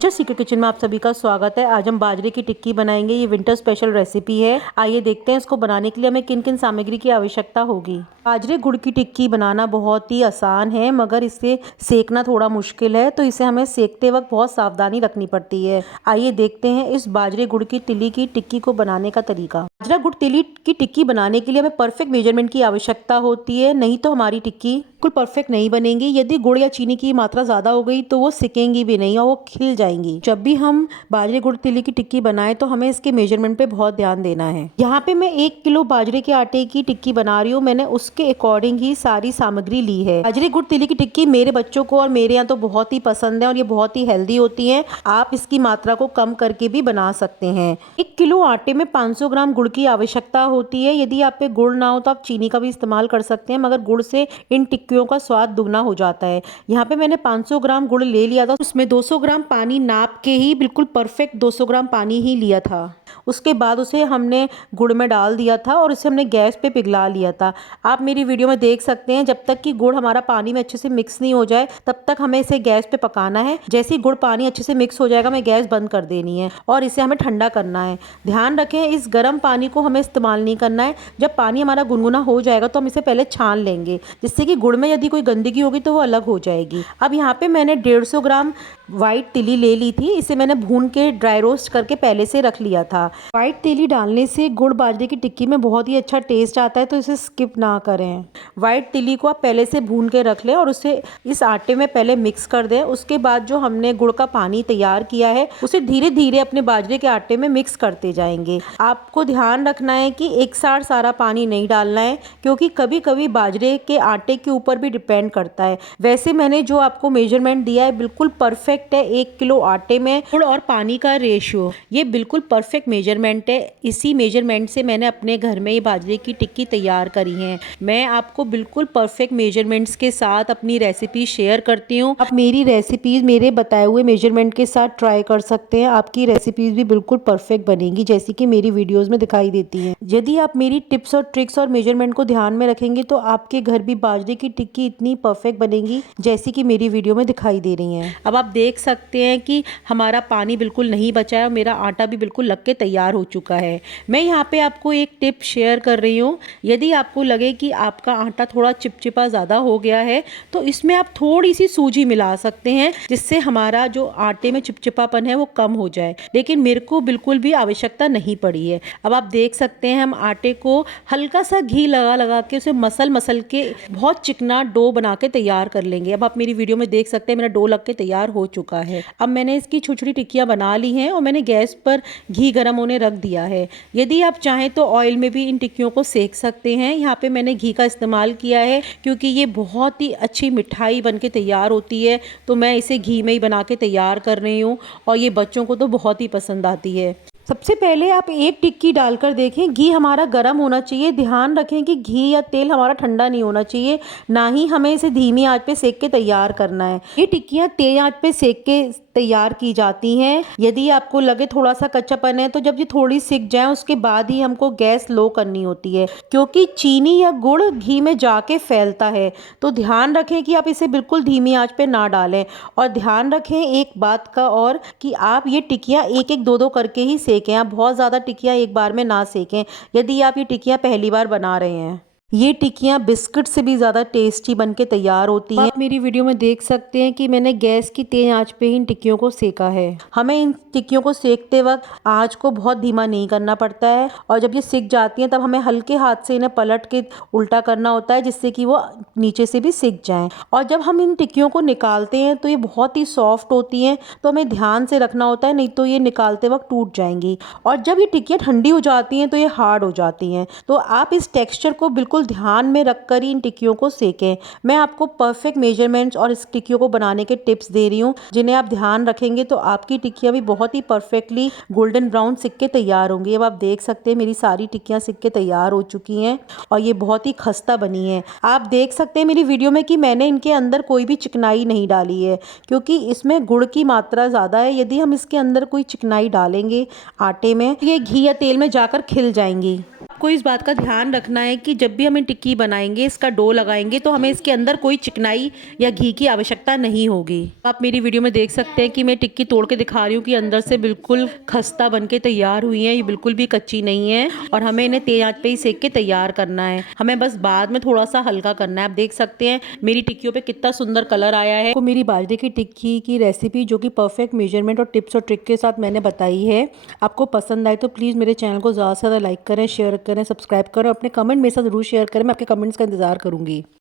जो secret kitchen में आप सभी का स्वागत है। आज हम बाजरे की टिक्की बनाएंगे। ये विंटर स्पेशल रेसिपी है। आइए देखते हैं इसको बनाने के लिए हमें किन किन सामग्री की आवश्यकता होगी। बाजरे गुड़ की टिक्की बनाना बहुत ही आसान है, मगर इसे सेकना थोड़ा मुश्किल है, तो इसे हमें सेकते वक्त बहुत सावधानी रखनी पड़ती है। आइए देखते हैं इस बाजरे गुड़ की तिली की टिक्की को बनाने का तरीका। बाजरा गुड़ तिली की टिक्की बनाने के लिए हमें परफेक्ट मेजरमेंट की आवश्यकता होती है, नहीं तो हमारी टिक्की बिल्कुल परफेक्ट नहीं बनेगी। यदि गुड़ या चीनी की मात्रा ज़्यादा हो गई तो वो सिकेंगी भी नहीं और वो खिल जाएंगी। जब भी हम बाजरे गुड़ तिली की टिक्की बनाएं तो हमें इसके मेजरमेंट पे बहुत ध्यान देना है। यहाँ पे मैं 1 किलो बाजरे के आटे की टिक्की बना रही हूँ। मैंने उसके अकॉर्डिंग ही सारी सामग्री ली है। बाजरे गुड़ तिली की टिक्की मेरे बच्चों को और मेरे यहाँ तो बहुत ही पसंद है और ये बहुत ही हेल्दी होती है। आप इसकी मात्रा को कम करके भी बना सकते हैं। 1 किलो आटे में 500 ग्राम गुड़ की आवश्यकता होती है। यदि आप पे गुड़ ना हो तो आप चीनी का भी इस्तेमाल कर सकते हैं, मगर गुड़ से इन टिक्कियों का स्वाद दुगना हो जाता है। यहाँ पे मैंने 500 ग्राम गुड़ ले लिया था। उसमें 200 ग्राम पानी नाप के ही बिल्कुल परफेक्ट 200 ग्राम पानी ही लिया था। उसके बाद उसे हमने गुड़ में डाल दिया था और इसे हमने गैस पे पिघला लिया था। आप मेरी वीडियो में देख सकते हैं, जब तक कि गुड़ हमारा पानी में अच्छे से मिक्स नहीं हो जाए तब तक हमें इसे गैस पे पकाना है। जैसे ही गुड़ पानी अच्छे से मिक्स हो जाएगा हमें गैस बंद कर देनी है और इसे हमें ठंडा करना है। ध्यान रखें, इस गर्म पानी को हमें इस्तेमाल नहीं करना है। जब पानी हमारा गुनगुना हो जाएगा तो हम इसे पहले छान लेंगे, जिससे कि गुड़ में यदि कोई गंदगी होगी तो वो अलग हो जाएगी। अब यहाँ पे मैंने 150 ग्राम व्हाइट तिली ले ली थी। इसे मैंने भून के ड्राई रोस्ट करके पहले से रख लिया था। व्हाइट तिली डालने से गुड़ बाजरे की टिक्की में बहुत ही अच्छा टेस्ट आता है, तो इसे स्किप ना करें। व्हाइट तिली को आप पहले से भून के रख लें और उसे इस आटे में पहले मिक्स कर दें। उसके बाद जो हमने गुड़ का पानी तैयार किया है उसे धीरे धीरे अपने बाजरे के आटे में मिक्स करते जाएंगे। आपको ध्यान रखना है कि एक साथ सारा पानी नहीं डालना है, क्योंकि कभी कभी बाजरे के आटे के ऊपर भी डिपेंड करता है। वैसे मैंने जो आपको मेजरमेंट दिया है बिल्कुल परफेक्ट है। 1 किलो आटे में गुड़ और पानी का रेशियो ये बिल्कुल परफेक्ट मेजरमेंट है। इसी मेजरमेंट से मैंने अपने घर में ये बाजरे की टिक्की तैयार करी है। मैं आपको बिल्कुल परफेक्ट मेजरमेंट्स के साथ अपनी रेसिपी शेयर करती हूँ। आप मेरी रेसिपीज मेरे बताए हुए मेजरमेंट के साथ ट्राई कर सकते हैं। आपकी रेसिपीज भी बिल्कुल परफेक्ट बनेंगी, जैसी कि मेरी वीडियोस में दिखाई देती हैं। यदि आप मेरी टिप्स और ट्रिक्स और मेजरमेंट को ध्यान में रखेंगे तो आपके घर भी बाजरे की टिक्की इतनी परफेक्ट बनेगी जैसी कि मेरी वीडियो में दिखाई दे रही हैं। अब आप देख सकते हैं कि हमारा पानी बिल्कुल नहीं बचा है और मेरा आटा भी बिल्कुल लग के तैयार हो चुका है। मैं यहाँ पे आपको एक टिप शेयर कर रही हूँ। यदि आपको लगे कि आपका आटा थोड़ा चिपचिपा ज़्यादा हो गया है तो इसमें आप थोड़ी सी सूजी मिला सकते हैं, जिससे हमारा जो आटे में चिपचिपापन है वो कम हो जाए। लेकिन मेरे को बिल्कुल भी आवश्यकता नहीं पड़ी है। अब आप देख सकते हैं हम आटे को हल्का सा घी लगा लगा के उसे मसल के बहुत चिकना डो बना के तैयार कर लेंगे। अब आप मेरी वीडियो में देख सकते हैं मेरा डो लग के तैयार हो चुका है। अब मैंने इसकी छोटी छोटी टिक्कियाँ बना ली हैं और मैंने गैस पर घी गर्म होने रख दिया है। यदि आप चाहें तो ऑयल में भी इन टिक्कियों को सेक सकते हैं। यहाँ पे मैंने घी का इस्तेमाल किया है क्योंकि ये बहुत ही अच्छी मिठाई बन के तैयार होती है, तो मैं इसे घी में ही बना के तैयार कर रही हूँ और ये बच्चों को तो बहुत ही पसंद आती है। सबसे पहले आप एक टिक्की डालकर देखें। घी हमारा गर्म होना चाहिए। ध्यान रखें कि घी या तेल हमारा ठंडा नहीं होना चाहिए, ना ही हमें इसे धीमी आंच पे सेक के तैयार करना है। ये टिक्कियाँ तेज आंच पे सेक के तैयार की जाती हैं। यदि आपको लगे थोड़ा सा कच्चापन है तो जब ये थोड़ी सिक जाए उसके बाद ही हमको गैस लो करनी होती है, क्योंकि चीनी या गुड़ घी में जाके फैलता है। तो ध्यान रखें कि आप इसे बिल्कुल धीमी आंच पे ना डालें। और ध्यान रखें एक बात का और, कि आप ये टिक्कियाँ एक एक दो दो करके ही सेकें। आप बहुत ज़्यादा टिक्कियाँ एक बार में ना सेकें यदि आप ये टिक्कियाँ पहली बार बना रहे हैं। ये टिक्कियाँ बिस्किट से भी ज़्यादा टेस्टी बन के तैयार होती हैं। आप मेरी वीडियो में देख सकते हैं कि मैंने गैस की तेज आंच पे ही इन टिक्कियों को सेका है। हमें इन टिक्कियों को सेकते वक्त आंच को बहुत धीमा नहीं करना पड़ता है, और जब ये सिक जाती हैं तब हमें हल्के हाथ से इन्हें पलट के उल्टा करना होता है, जिससे कि वो नीचे से भी सिक जाएँ। और जब हम इन टिक्कियों को निकालते हैं तो ये बहुत ही सॉफ्ट होती हैं, तो हमें ध्यान से रखना होता है, नहीं तो ये निकालते वक्त टूट जाएंगी। और जब ये टिक्कियाँ ठंडी हो जाती हैं तो ये हार्ड हो जाती हैं। तो आप इस टेक्स्चर को बिल्कुल ध्यान में रखकर ही इन टिक्कियों को सेकें। मैं आपको परफेक्ट मेजरमेंट्स और इस टिक्कियों को बनाने के टिप्स दे रही हूँ, जिन्हें आप ध्यान रखेंगे तो आपकी टिक्कियाँ भी बहुत ही परफेक्टली गोल्डन ब्राउन सिक के तैयार होंगी। अब आप देख सकते हैं मेरी सारी टिक्कियाँ सिक के तैयार हो चुकी हैं और ये बहुत ही खस्ता बनी है। आप देख सकते हैं मेरी वीडियो में कि मैंने इनके अंदर कोई भी चिकनाई नहीं डाली है, क्योंकि इसमें गुड़ की मात्रा ज़्यादा है। यदि हम इसके अंदर कोई चिकनाई डालेंगे आटे में, ये घी या तेल में जाकर खिल जाएंगी। आपको इस बात का ध्यान रखना है कि जब भी हमें टिक्की बनाएंगे, इसका डो लगाएंगे, तो हमें इसके अंदर कोई चिकनाई या घी की आवश्यकता नहीं होगी। आप मेरी वीडियो में देख सकते हैं कि मैं टिक्की तोड़ के दिखा रही हूँ कि अंदर से बिल्कुल खस्ता बन के तैयार हुई है, ये बिल्कुल भी कच्ची नहीं है और हमें इन्हें तेज आंच पे ही सेक के तैयार करना है। हमें बस बाद में थोड़ा सा हल्का करना है। आप देख सकते हैं मेरी टिक्कियों पे कितना सुंदर कलर आया है। तो मेरी बाजरे की टिक्की की रेसिपी जो कि परफेक्ट मेजरमेंट और टिप्स और ट्रिक के साथ मैंने बताई है, आपको पसंद आए तो प्लीज़ मेरे चैनल को ज़्यादा से ज़्यादा लाइक करें, शेयर करें, सब्सक्राइब करें, अपने कमेंट मेरे साथ ज़रूर शेयर करें। मैं आपके कमेंट्स का इंतज़ार करूँगी।